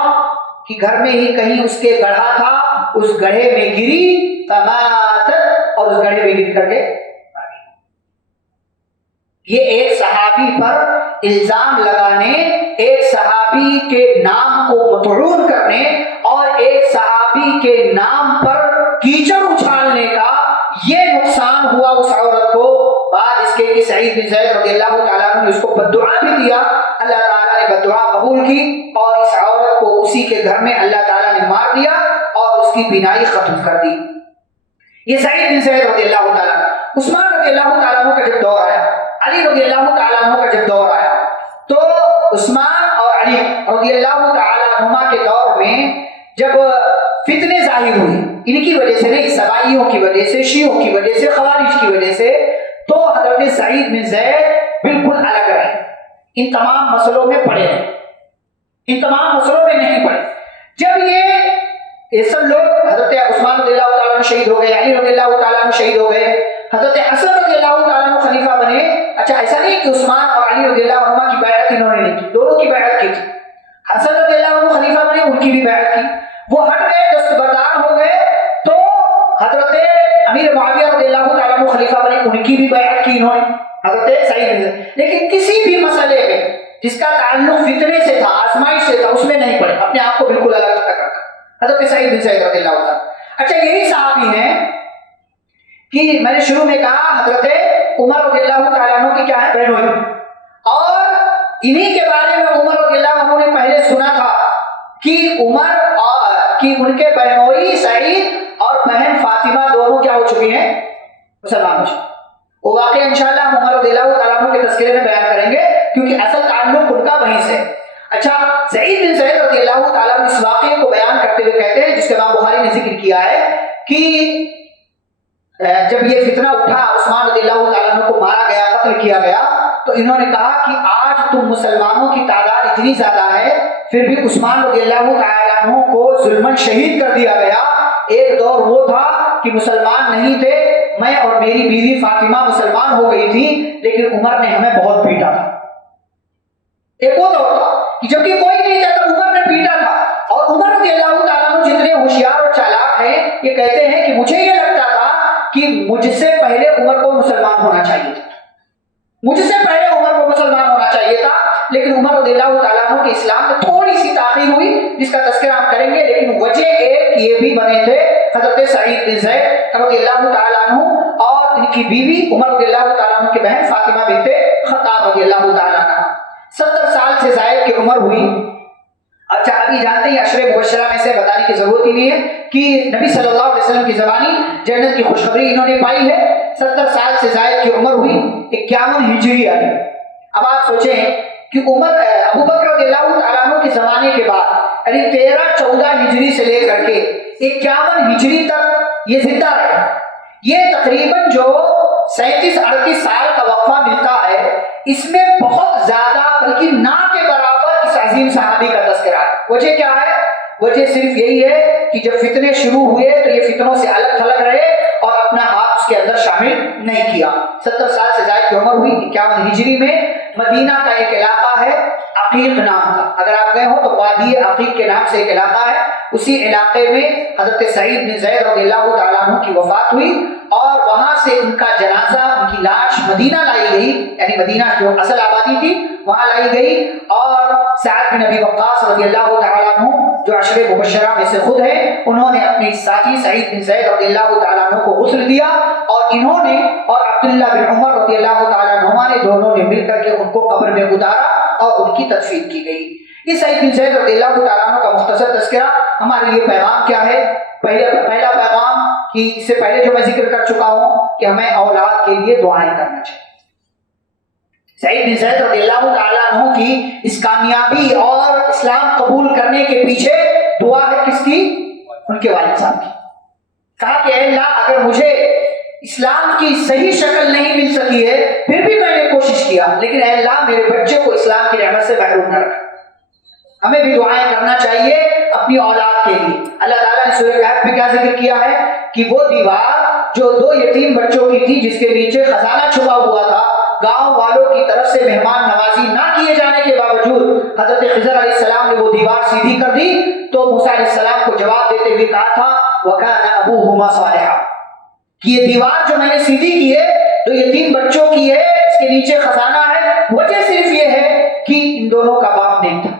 کہ گھر میں ہی کہیں اس کے گڑھا تھا، اس گڑھے میں گری، فماتت، اور اس گڑھے میں گر کر کے مر گئی۔ یہ ایک صحابی پر الزام لگانے، ایک صحابی کے نام کو مطعون کرنے اور ایک صحابی کے نام پر کیچڑ اچھالنے کا یہ نقصان ہوا اس عورت کو، بعد اس کے کہ سعید بن زید رضی اللہ تعالیٰ عنہ نے اس کو بددعا بھی دیا، اللہ تعالیٰ نے بددعا قبول کی اور اس عورت کو اسی کے گھر میں اللہ تعالیٰ نے مار دیا اور اس کی بینائی ختم کر دی۔ یہ سعید بن زید رضی اللہ تعالیٰ عنہ۔ عثمان رضی اللہ تعالیٰ عنہ کا جب دور آیا، علی رضی اللہ تعالیٰ عنہ کا جب دور آیا، تو عثمان اور علی رضی اللہ تعالیٰ عنہما کے دور میں جب فتنے ظاہر ہوئے، ان کی وجہ سے نہیں، سبائیوں کی وجہ سے، شیعوں کی وجہ سے، خوارج کی وجہ سے، تو حضرت سعید بن زید بالکل الگ رہے، ان تمام مسئلوں میں پڑے ہیں، ان تمام مسئلوں میں نہیں پڑے۔ جب یہ سب لوگ، حضرت عثمان رضی اللہ تعالیٰ عنہ شہید ہو گئے، علی رضی اللہ تعالیٰ عنہ شہید ہو گئے، حضرت حسن رضی اللہ تعالیٰ عنہ خلیفہ بنے۔ اچھا ایسا نہیں کہ عثمان اور علی رضی اللہ عنہ کی بیعت انہوں نے نہیں کی، دونوں کی بیعت کی تھی، حسن رضی اللہ عنہ خلیفہ بنے، ان کی بھی بیعت کی، وہ ہٹ گئے، دستبردار ہو گئے، تو حضرت امیر معاویہ رضی اللہ تعالیٰ عنہ خلیفہ بنے، ان کی بھی بیعت کی انہوں نے، حضرت سعید بن زید۔ لیکن کسی بھی مسئلے میں جس کا تعلق فتنے سے تھا، آزمائش سے تھا، اس میں نہیں پڑے، اپنے آپ کو بالکل الگ رکھا حضرت سعید بن زید رضی اللہ تعالیٰ۔ اچھا یہی صحابی ہیں کہ میں نے شروع میں کہا حضرت عمر رضی اللہ تعالیٰ عنہ کی کیا ہے، بہن ہوئی، اور انہی کے بارے میں عمر رضی اللہ عنہ نے پہلے سنا تھا کہ عمر کہ ان کے بہنوئی سعید اور بہن فاطمہ دونوں کیا ہو چکی ہیں، مسلمان ہو چکی۔ وہ واقعہ انشاءاللہ ہم عمر رضی اللہ تعالیٰ عنہ کے تذکرے میں بیان کریں گے، کیونکہ اصل تعلق ان کا وہیں سے. اچھا, سعید بن زید رضی اللہ تعالیٰ عنہ اس واقعے کو بیان کرتے ہوئے کہتے ہیں, جس کے امام بخاری نے ذکر کیا ہے, کہ جب یہ فتنہ اٹھا, عثمان رضی اللہ تعالیٰ عنہ کو مارا گیا, قتل کیا گیا, تو انہوں نے کہا کہ آج تم مسلمانوں کی تعداد اتنی زیادہ ہے, پھر بھی عثمان رضی اللہ تعالیٰ عنہ کو ظلماً شہید کر دیا گیا. ایک دور وہ تھا کہ مسلمان نہیں تھے, میں اور میری بیوی فاطمہ مسلمان ہو گئی تھی, لیکن عمر نے ہمیں بہت پیٹا تھا. ایک وہ دور تھا کہ جبکہ کوئی نہیں تھا تو عمر نے پیٹا تھا. اور عمر رضی اللہ تعالیٰ عنہ جتنے ہوشیار اور چالاک ہیں, یہ کہتے ہیں کہ مجھے یہ لگتا تھا کہ مجھ سے پہلے عمر کو مسلمان ہونا چاہیے تھا, مجھ سے پہلے عمر کو مسلمان ہونا چاہیے تھا, لیکن عمر رضی اللہ تعالیٰ عنہ کے اسلام میں تھوڑی سی تاخیر ہوئی, جس کا تذکرہ ہم کریں گے. لیکن وجہ ایک یہ بھی بنے تھے حضرت سعید بن زید رضی اللہ تعالیٰ عنہ اور ان کی بیوی عمر رضی اللہ تعالیٰ عنہ کی بہن فاطمہ بنت خطاب رضی اللہ تعالیٰ عنہ. 70 سال سے زائد کی عمر ہوئی. اچھا, ابھی جانتے ہیں عشر مبشرہ میں سے بتانے کی ضرورت ہی نہیں ہے کہ نبی صلی اللہ علیہ وسلم کی زبانی جنت کی خوشخبری انہوں نے پائی ہے. 70 سال سے زائد کی عمر ہوئی, 51 ہجری آئی. اب آپ سوچیں کہ عمر ابو بکر رضی اللہ تعالیٰ عنہ کے زمانے کے بعد, یعنی 13-14 ہجری سے لے کر کے 51 ہجری تک یہ زندہ رہے. یہ تقریباً جو 37-38 سال کا وقفہ ملتا ہے, اس میں بہت زیادہ بلکہ نہ کے برابر اس عظیم صحابی کا تذکرہ ہے. وجہ کیا ہے؟ وجہ صرف یہی ہے کہ جب فتنے شروع ہوئے تو یہ فتنوں سے الگ تھلگ رہے اور اپنا ہاتھ اس کے اندر شامل نہیں کیا. 70 سال سے زائد کی عمر ہوئی. 51 ہجری میں مدینہ کا ایک علاقہ ہے عقیق نام کا, اگر آپ گئے ہو تو وادی عقیق کے نام سے ایک علاقہ ہے, اسی علاقے میں حضرت سعید بن زید رضی اللہ تعالیٰ عنہ کی وفات ہوئی, اور وہاں سے ان کا جنازہ, ان کی لاش مدینہ لائی گئی, یعنی مدینہ جو اصل آبادی تھی وہاں لائی گئی. اور سعد بن ابی وقاص رضی اللہ تعالیٰ عنہ جو عشر مبشرہ میں سے خود ہیں, انہوں نے اپنے ساتھی سعید بن زید رضی اللہ تعالیٰ عنہ کو غسل دیا, اور انہوں نے اور عبداللہ بن عمر رضی اللہ تعالیٰ عنہما نے دونوں نے مل کر کے ان کو قبر میں اتارا اور ان کی تدفین کی گئی. یہ سعید بن زید رضی اللہ تعالیٰ عنہ کا مختصر تذکرہ. ہمارے لیے پیغام کیا ہے؟ پہلا پیغام کہ اس سے پہلے جو میں ذکر کر چکا ہوں کہ ہمیں اولاد کے لیے دعائیں کرنا چاہیے. سعید بن زید رضی اللہ تعالیٰ عنہ کی اس کامیابی اور اسلام قبول کرنے کے پیچھے دعا ہے کس کی؟ ان کے والد صاحب کی. کہا کہ اے اللہ, اگر مجھے اسلام کی صحیح شکل نہیں مل سکی ہے پھر بھی میں نے کوشش کیا, لیکن اے اللہ میرے بچے کو اسلام کی رحمت سے محروم نہ رکھ. ہمیں بھی دعائیں کرنا چاہیے اپنی اولاد کے لیے. اللہ تعالیٰ نے سورہ کہف میں کیا ذکر کیا ہے کہ وہ دیوار جو 2 یتیم بچوں کی تھی, جس کے نیچے خزانہ چھپا ہوا تھا, گاؤں والوں کی طرف سے مہمان نوازی نہ کیے جانے کے باوجود حضرت خضر علیہ السلام نے وہ دیوار سیدھی کر دی, تو موسیٰ علیہ السلام کو جواب دیتے ہوئے کہا تھا وَكَانَ أَبُوهُمَا صَالِحًا, کہ یہ دیوار جو میں نے سیدھی کی ہے 2 یتیم بچوں کی ہے, اس کے نیچے خزانہ ہے, وجہ صرف یہ ہے کہ ان دونوں کا باپ نہیں تھا.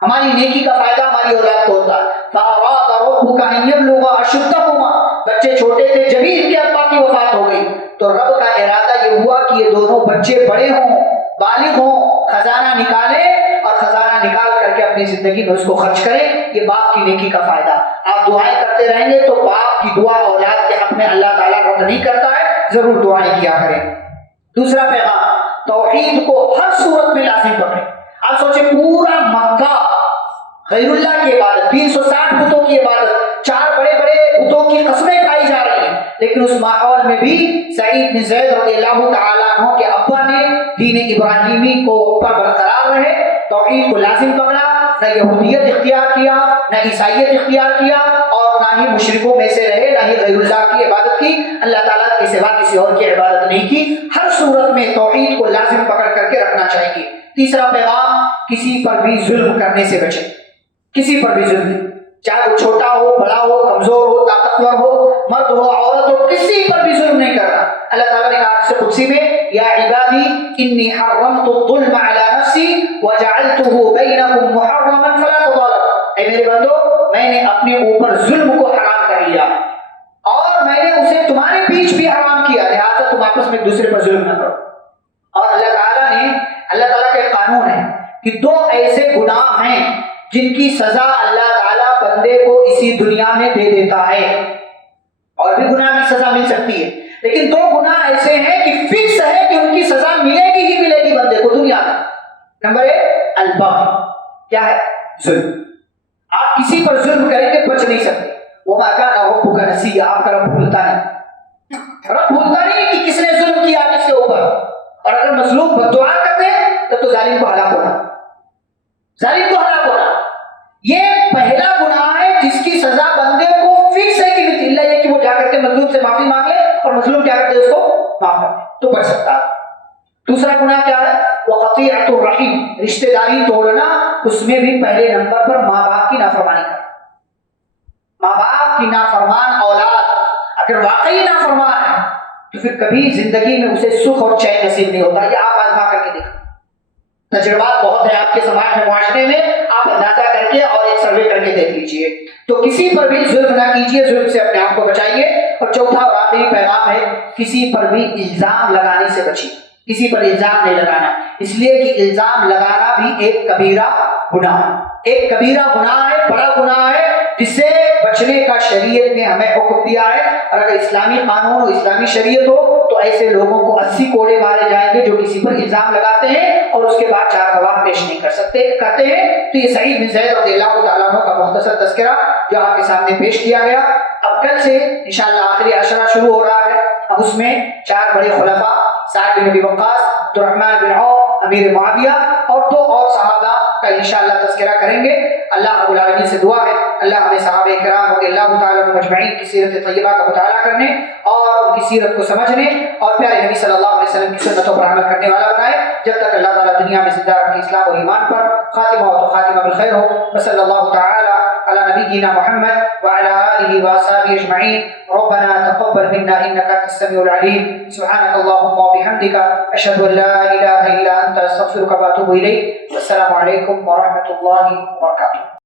ہماری نیکی کا فائدہ ہماری اولاد کو ہوتا ہے. فَأَرَادَ رَبُّكَ أَن يَبْلُغَ أَشُدَّهُمَا, بچے چھوٹے تھے جبھی ان کے ابا کی وفات ہو گئی, تو رب کا ارادہ یہ ہوا کہ یہ دونوں بچے بڑے ہوں, بالغ ہوں, خزانہ نکالیں اور خزانہ نکال کر کے اپنی زندگی میں اس کو خرچ کریں. یہ باپ کی نیکی کا فائدہ. آپ دعائیں کرتے رہیں گے تو باپ کی دعا اولاد کے حق میں اللہ تعالیٰ رد نہیں کرتا ہے, ضرور دعائیں کیا کریں. دوسرا پیغام, توحید کو ہر صورت میں لازم پکڑیں. آپ سوچیں پورا مکہ غیر اللہ کی عبادت, 360 بتوں کی عبادت, 4 بڑے بڑے بتوں کی قسمیں کھائی جا رہی ہیں, لیکن اس ماحول میں بھی سعید بن زید رضی اللہ تعالیٰ عنہ کے ابا نے دین ابراہیمی کو پر برقرار رہے, توحید کو لازم پکڑا, نہ یہودیت اختیار کیا, نہ عیسائیت اختیار کیا, اور نہ ہی مشرکوں میں سے رہے, نہ ہی غیر اللہ کی عبادت کی, اللہ تعالیٰ کے سوا کسی اور کی عبادت نہیں کی. ہر صورت میں توحید کو لازم پکڑ کر کے رکھنا چاہیے. تیسرا پیغام, کسی پر بھی ظلم کرنے سے بچیں. کسی پر بھی ظلم, چاہے وہ چھوٹا ہو, بڑا ہو, کمزور ہو, طاقتور ہو, مرد ہو, عورت ہو, کسی پر بھی ظلم نہیں کرنا. اللہ تعالیٰ نے کہا حدیث قدسی میں یا عبادی انی حرمت الظلم علی نفسی وجعلتہ بینکم محرما فلا تظالموا, اے میرے بندو میں نے اپنے اوپر ظلم کو حرام کر لیا اور میں نے اسے تمہارے بیچ بھی حرام کیا, لہٰذا تم آپس میں ایک دوسرے پر ظلم نہ کرو. اور اللہ تعالیٰ کا ایک قانون ہے کہ 2 ایسے گناہ ہیں جن کی سزا اللہ تعالیٰ بندے کو اسی دنیا میں دے دیتا ہے, اور بھی گناہ کی سزا مل سکتی ہے, لیکن دو گناہ ایسے ہیں کہ فکس ہے کہ ان کی سزا ملے گی ہی ملے گی بندے کو دنیا میں. نمبر 1 البغی، کیا ہے؟ ظلم. آپ کسی پر ظلم کریں گے بچ نہیں سکتے. وما کان ربک نسیا، آپ کا رب بھولتا نہیں. رب بھولتا نہیں کہ کس نے ظلم کیا کس کے اوپر. اور اگر مظلوم بددعا کرتے ہیں تو ظالم کو ہلاک ہونا، ظالم کو ہلاک ہونا. یہ پہلا گناہ ہے جس کی سزا بندے کو فکس ہے کہ اللہ یہ کہ وہ جا کر کے مظلوم سے معافی مانگ لے اور مظلوم کیا کرتے اس کو معاف کر دے تو بچ سکتا ہے. دوسرا گناہ کیا ہے؟ وقطیعۃ الرحیم، رشتہ داری توڑنا. اس میں بھی پہلے نمبر پر ماں باپ کی نافرمانی کرنا. ماں باپ کی نافرمان اولاد اگر واقعی نافرمان ہے تو پھر کبھی زندگی میں اسے سکھ اور چین نصیب نہیں ہوتا. یہ آپ آزما کر کے دیکھیں، تجربات بہت ہیں آپ کے سماج میں معاشرے میں، آپ اندازہ کر کے اور ایک سروے کر کے دیکھ لیجئے. تو کسی پر بھی ظلم نہ کیجیے، ظلم سے اپنے آپ کو بچائیے. اور چوتھا اور آخری پیغام ہے کسی پر بھی الزام لگانے سے بچیے. کسی پر الزام نہیں لگانا، اس لیے کہ الزام لگانا بھی ایک کبیرہ گناہ ہے. ایک کبیرہ گناہ ہے، بڑا گناہ ہے جس سے بچنے کا شریعت نے ہمیں حکم دیا ہے. اور اگر اسلامی قانون اور اسلامی شریعت ہو تو ایسے لوگوں کو 80 کوڑے مارے جائیں گے جو کسی پر الزام لگاتے ہیں اور اس کے بعد 4 گواہ پیش نہیں کر سکتے کرتے ہیں. تو یہ سعید بن زید رضی اللہ تعالیٰ عنہ کا مختصر تذکرہ جو آپ کے سامنے پیش کیا گیا. اب کل سے انشاءاللہ آخری عشرہ شروع ہو رہا ہے. اب اس میں 4 بڑے خلفاء سعد بن ابی وقاص، عبد الرحمن بن عوف، امیر معاویہ اور 2 اور صحابہ کا انشاءاللہ تذکرہ کریں گے. اللہ رب العالمین سے دعا ہے اللہ ہمیں صحابہ کرام رضی اللہ تعالیٰ عنہم اجمعین کی سیرت طیبہ کا مطالعہ کرنے اور ان کی سیرت کو سمجھنے اور پیارے نبی صلی اللہ علیہ وسلم کی سنتوں پر عمل کرنے والا بنائے. جب تک اللہ تعالیٰ دنیا میں زندہ رکھے اسلام اور ایمان پر. خاتمہ ہو تو خاتمہ بالخیر ہو. وصلی اللہ تعالی علی نبینا محمد وعلی آلہ واصحابہ اجمعین. ربنا تقبل منا انك انت السميع العليم. سبحانك اللهم وبحمدك اشهد ان لا اله الا انت استغفرك واتوب اليك. والسلام عليكم ورحمة الله وبركاته.